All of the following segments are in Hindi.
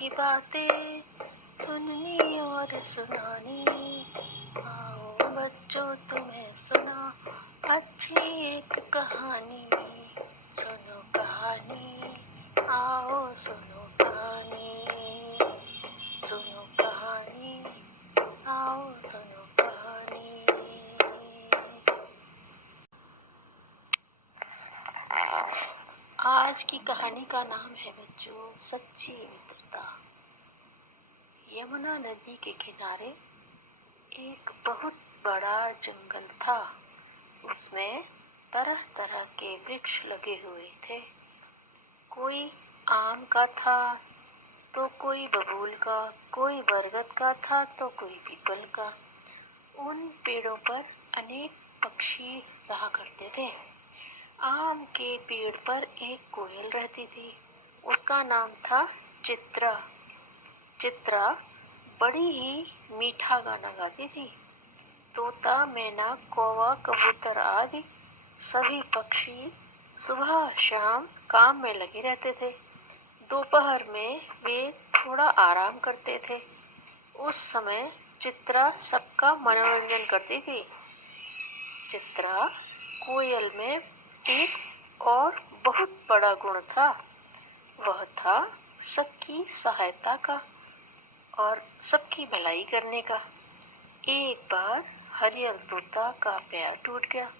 की बातें सुननी और सुनानी। आओ बच्चों तुम्हें सुना अच्छी एक कहानी। सुनो कहानी, आओ सुनो कहानी। सुनो कहानी, आओ सुनो कहानी। आज की कहानी का नाम है बच्चों सच्ची मित्रता। यमुना नदी के किनारे एक बहुत बड़ा जंगल था। उसमें तरह तरह के वृक्ष लगे हुए थे। कोई आम का था तो कोई बबूल का, कोई बरगद का था तो कोई पीपल का। उन पेड़ों पर अनेक पक्षी रहा करते थे। आम के पेड़ पर एक कोयल रहती थी। उसका नाम था चित्रा। चित्रा बड़ी ही मीठा गाना गाती थी। तोता, मैना, कौवा, कबूतर आदि सभी पक्षी सुबह शाम काम में लगे रहते थे। दोपहर में वे थोड़ा आराम करते थे। उस समय चित्रा सबका मनोरंजन करती थी। चित्रा कोयल में एक और बहुत बड़ा गुण था। वह था सबकी सहायता का और सबकी भलाई करने का। एक बार हरियल तोता का पैर टूट गया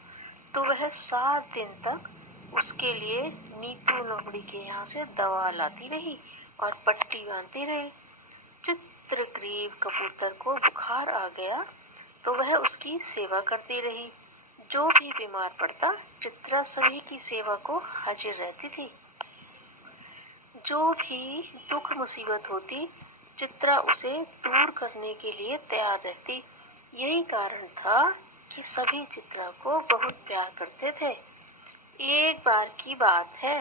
तो वह 7 दिन तक उसके लिए नीतू लोमड़ी के यहाँ से दवा लाती रही और पट्टी बांधती रही। चित्रग्रीव कबूतर को बुखार आ गया तो वह उसकी सेवा करती रही। जो भी बीमार पड़ता चित्रा सभी की सेवा को हाजिर रहती थी। जो भी दुख मुसीबत होती चित्रा उसे दूर करने के लिए तैयार रहती। यही कारण था कि सभी चित्रा को बहुत प्यार करते थे। एक बार की बात है,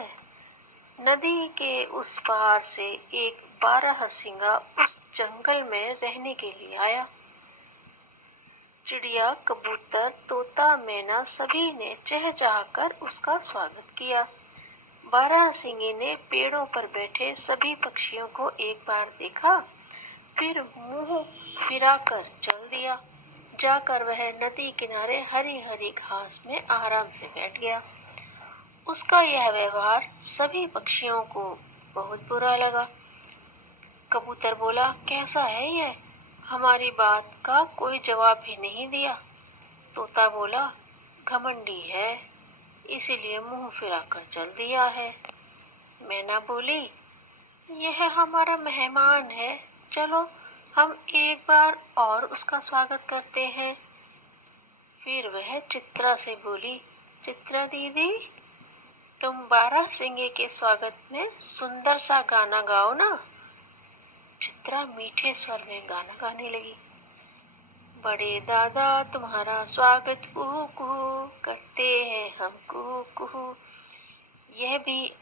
नदी के उस पार से एक बारहसिंगा उस जंगल में रहने के लिए आया। चिड़िया, कबूतर, तोता, मैना सभी ने चहचहा कर उसका स्वागत किया। बारहसिंगे ने पेड़ों पर बैठे सभी पक्षियों को एक बार देखा, फिर मुंह फिराकर चल दिया। जाकर वह नदी किनारे हरी हरी घास में आराम से बैठ गया। उसका यह व्यवहार सभी पक्षियों को बहुत बुरा लगा। कबूतर बोला, कैसा है यह? हमारी बात का कोई जवाब भी नहीं दिया। तोता बोला, घमंडी है, इसीलिए मुंह फिराकर चल दिया है। मैना बोली, यह हमारा मेहमान है, चलो हम एक बार और उसका स्वागत करते हैं। फिर वह चित्रा से बोली, चित्रा दीदी, तुम बारहसिंगे के स्वागत में सुंदर सा गाना गाओ ना। चित्रा मीठे स्वर में गाना गाने लगी। बड़े दादा तुम्हारा स्वागत कुहू कुहू करते हैं हम कुहू कुहू। यह भी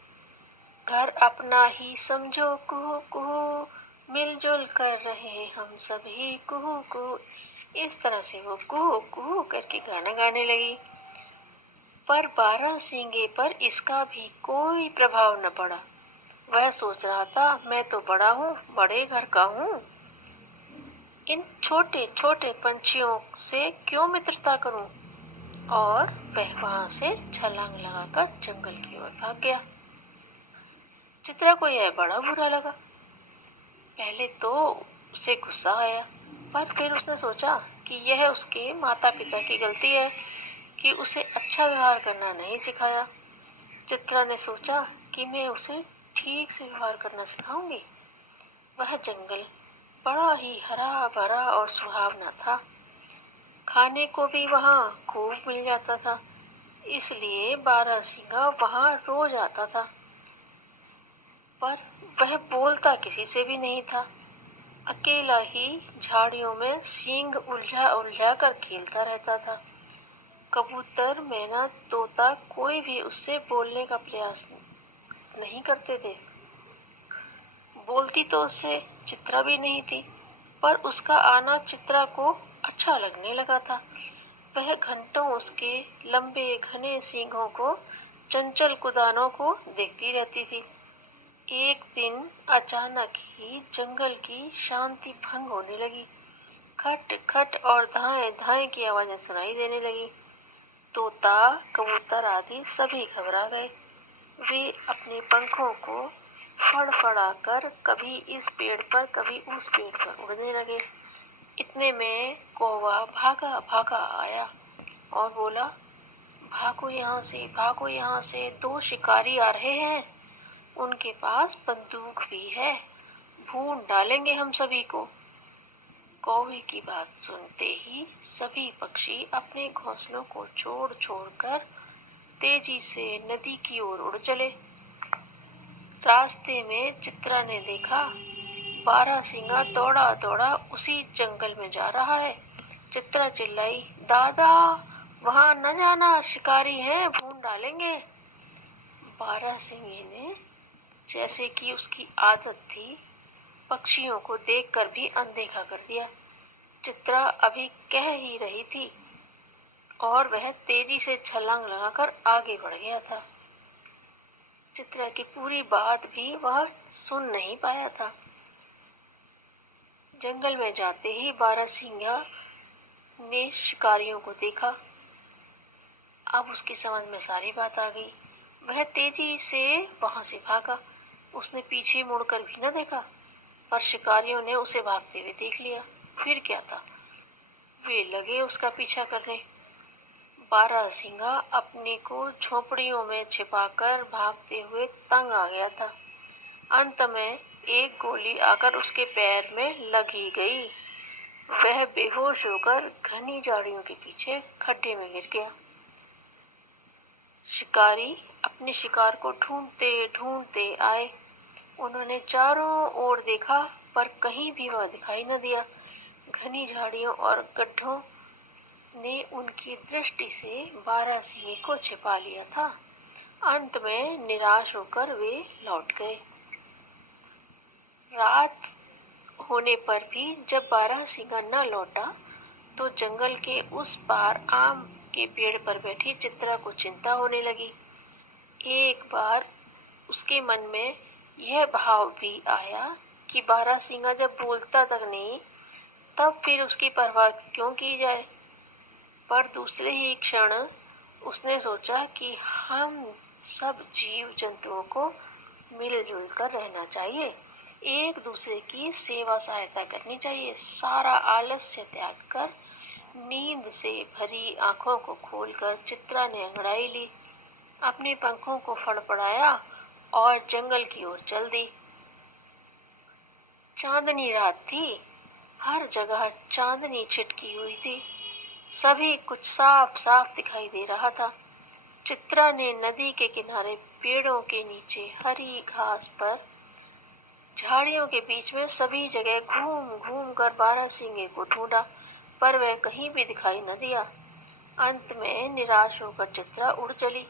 घर अपना ही समझो कुहू कुहू। मिलजुल कर रहे हम सभी कुहू कुहू। इस तरह से वो कुहू कुहू करके गाना गाने लगी। पर बारहसिंगे पर इसका भी कोई प्रभाव न पड़ा। वह सोच रहा था, मैं तो बड़ा हूँ, बड़े घर का हूँ, इन छोटे छोटे पंछियों से क्यों मित्रता करूं? और वह वहां से छलांग लगाकर जंगल की ओर भाग गया। चित्रा को यह बड़ा बुरा लगा। पहले तो उसे गुस्सा आया, पर फिर उसने सोचा कि यह उसके माता पिता की गलती है कि उसे अच्छा व्यवहार करना नहीं सिखाया। चित्रा ने सोचा कि मैं उसे ठीक से व्यवहार करना सिखाऊंगी। वह जंगल बड़ा ही हरा भरा और सुहावना था। खाने को भी वहां खूब मिल जाता था, इसलिए बारहसिंगा वहां रोज आता था। पर वह बोलता किसी से भी नहीं था। अकेला ही झाड़ियों में सींग उलझा उलझा कर खेलता रहता था। कबूतर, मैना, तोता कोई भी उससे बोलने का प्रयास नहीं करते थे। बोलती तो उससे चित्रा भी नहीं थी, पर उसका आना चित्रा को अच्छा लगने लगा था। वह घंटों उसके लंबे घने सींगों को, चंचल कुदानों को देखती रहती थी। एक दिन अचानक ही जंगल की शांति भंग होने लगी। खट खट और धाए धाए की आवाजें सुनाई देने लगी। तोता, कबूतर आदि सभी घबरा गए। वे अपने पंखों को फड़फड़ाकर कभी इस पेड़ पर कभी उस पेड़ पर उड़ने लगे। इतने में कौवा भागा भागा आया और बोला, भागो यहाँ से, भागो यहाँ से, दो शिकारी आ रहे हैं। उनके पास बंदूक भी है, भून डालेंगे हम सभी को। कौवे की बात सुनते ही सभी पक्षी अपने घोंसलों को छोड़ छोड़कर तेजी से नदी की ओर उड़ चले। रास्ते में चित्रा ने देखा, बारहसिंगा दौड़ा दौड़ा उसी जंगल में जा रहा है। चित्रा चिल्लाई, दादा, वहां न जाना, शिकारी हैं, भून डालेंगे। बारहसिंगे ने, जैसे कि उसकी आदत थी, पक्षियों को देखकर भी अनदेखा कर दिया। चित्रा अभी कह ही रही थी और वह तेजी से छलांग लगाकर आगे बढ़ गया था। चित्रा की पूरी बात भी वह सुन नहीं पाया था। जंगल में जाते ही बारहसिंगा ने शिकारियों को देखा। अब उसकी समझ में सारी बात आ गई। वह तेजी से वहां से भागा। उसने पीछे मुड़कर भी न देखा, पर शिकारियों ने उसे भागते हुए देख लिया। फिर क्या था, वे लगे उसका पीछा करने। बारहसिंगा अपने को झोपड़ियों में छिपाकर भागते हुए तंग आ गया था। अंत में एक गोली आकर उसके पैर में लग ही गई। वह बेहोश होकर घनी झाड़ियों के पीछे खड्डे में गिर गया। शिकारी अपने शिकार को ढूंढते ढूंढते आए। उन्होंने चारों ओर देखा, पर कहीं भी वह दिखाई न दिया। घनी झाड़ियों और गड्ढों ने उनकी दृष्टि से बारहसिंगे को छिपा लिया था। अंत में निराश होकर वे लौट गए। रात होने पर भी जब बारहसिंगा न लौटा, तो जंगल के उस पार आम के पेड़ पर बैठी चित्रा को चिंता होने लगी। एक बार उसके मन में यह भाव भी आया कि बारहसिंगा जब बोलता तक नहीं, तब फिर उसकी परवाह क्यों की जाए। पर दूसरे ही क्षण उसने सोचा कि हम सब जीव जंतुओं को मिलजुल कर रहना चाहिए, एक दूसरे की सेवा सहायता करनी चाहिए। सारा आलस्य त्याग कर नींद से भरी आंखों को खोलकर चित्रा ने अंगड़ाई ली, अपने पंखों को फड़फड़ाया और जंगल की ओर चल दी। चांदनी रात थी, हर जगह चांदनी छिटकी हुई थी। सभी कुछ साफ साफ दिखाई दे रहा था। चित्रा ने नदी के किनारे पेड़ों के नीचे हरी घास पर झाड़ियों के बीच में सभी जगह घूम घूम कर बारहसिंगे को ढूंढा, पर वह कहीं भी दिखाई न दिया। अंत में निराश होकर चित्रा उड़ चली।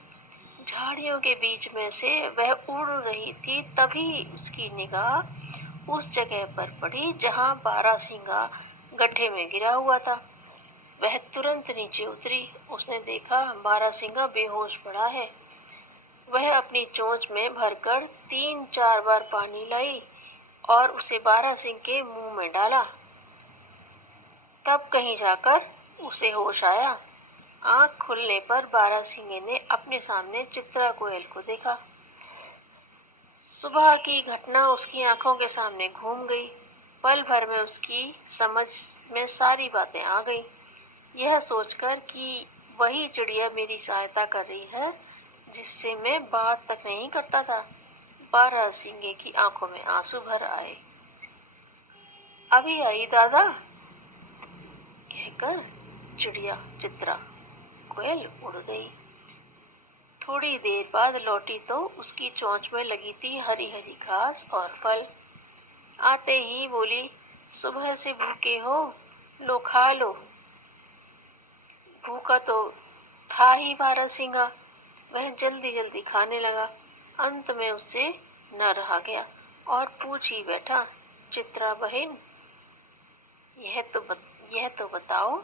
झाड़ियों के बीच में से वह उड़ रही थी, तभी उसकी निगाह उस जगह पर पड़ी जहां बारहसिंगा गड्ढे में गिरा हुआ था। वह तुरंत नीचे उतरी। उसने देखा बारहसिंगा बेहोश पड़ा है। वह अपनी चोंच में भरकर 3-4 बार पानी लाई और उसे बारहसिंगे के मुंह में डाला। तब कहीं जाकर उसे होश आया। आंख खुलने पर बारहसिंगे ने अपने सामने चित्रा कोयल को देखा। सुबह की घटना उसकी आंखों के सामने घूम गई। पल भर में उसकी समझ में सारी बातें आ गईं। यह सोचकर कि वही चिड़िया मेरी सहायता कर रही है जिससे मैं बात तक नहीं करता था, बारहसिंगे की आंखों में आंसू भर आए। अभी आई दादा, कहकर चिड़िया चित्रा कोयल उड़ गई। थोड़ी देर बाद लौटी तो उसकी चोंच में लगी थी हरी हरी घास और फल। आते ही बोली, सुबह से भूखे हो, लो खा लो। भूखा तो था ही बारहसिंगा। वह जल्दी जल्दी खाने लगा। अंत में उससे न रहा गया और पूछ ही बैठा, चित्रा बहन, यह तो बताओ,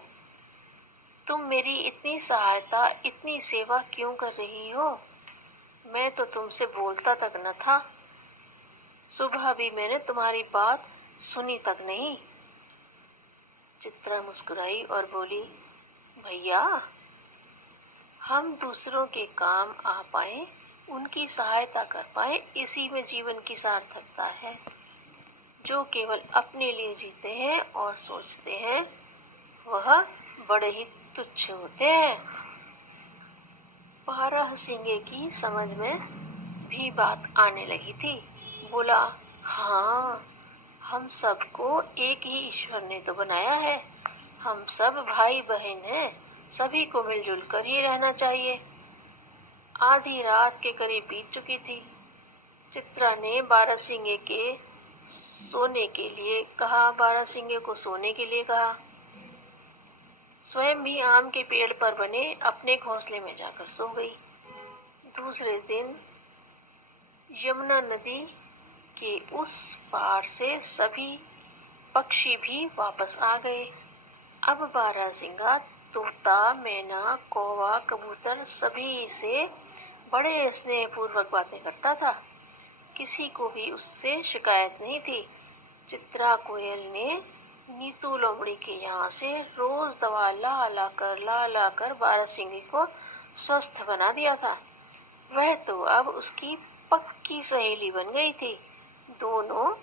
तुम मेरी इतनी सहायता, इतनी सेवा क्यों कर रही हो? मैं तो तुमसे बोलता तक न था। सुबह भी मैंने तुम्हारी बात सुनी तक नहीं। चित्रा मुस्कुराई और बोली, भैया, हम दूसरों के काम आ पाए, उनकी सहायता कर पाए, इसी में जीवन की सार्थकता है। जो केवल अपने लिए जीते हैं और सोचते हैं, वह बड़े ही तुच्छ होते हैं। बारहसिंगे की समझ में भी बात आने लगी थी। बोला, हाँ, हम सबको एक ही ईश्वर ने तो बनाया है। हम सब भाई बहन हैं, सभी को मिलजुल कर ही रहना चाहिए। आधी रात के करीब बीत चुकी थी। चित्रा ने बारहसिंगे को सोने के लिए कहा। स्वयं भी आम के पेड़ पर बने अपने घोंसले में जाकर सो गई। दूसरे दिन यमुना नदी के उस पार से सभी पक्षी भी वापस आ गए। अब बारहसिंगा तोता, मैना, कौवा, कबूतर सभी से बड़े स्नेहपूर्वक बातें करता था। किसी को भी उससे शिकायत नहीं थी। चित्रा कोयल ने नीतू लोमड़ी के यहाँ से रोज दवा ला कर बारहसिंगे को स्वस्थ बना दिया था। वह तो अब उसकी पक्की सहेली बन गई थी। दोनों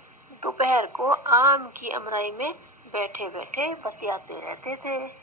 दोपहर को आम की अमराई में बैठे बैठे बतियाते रहते थे।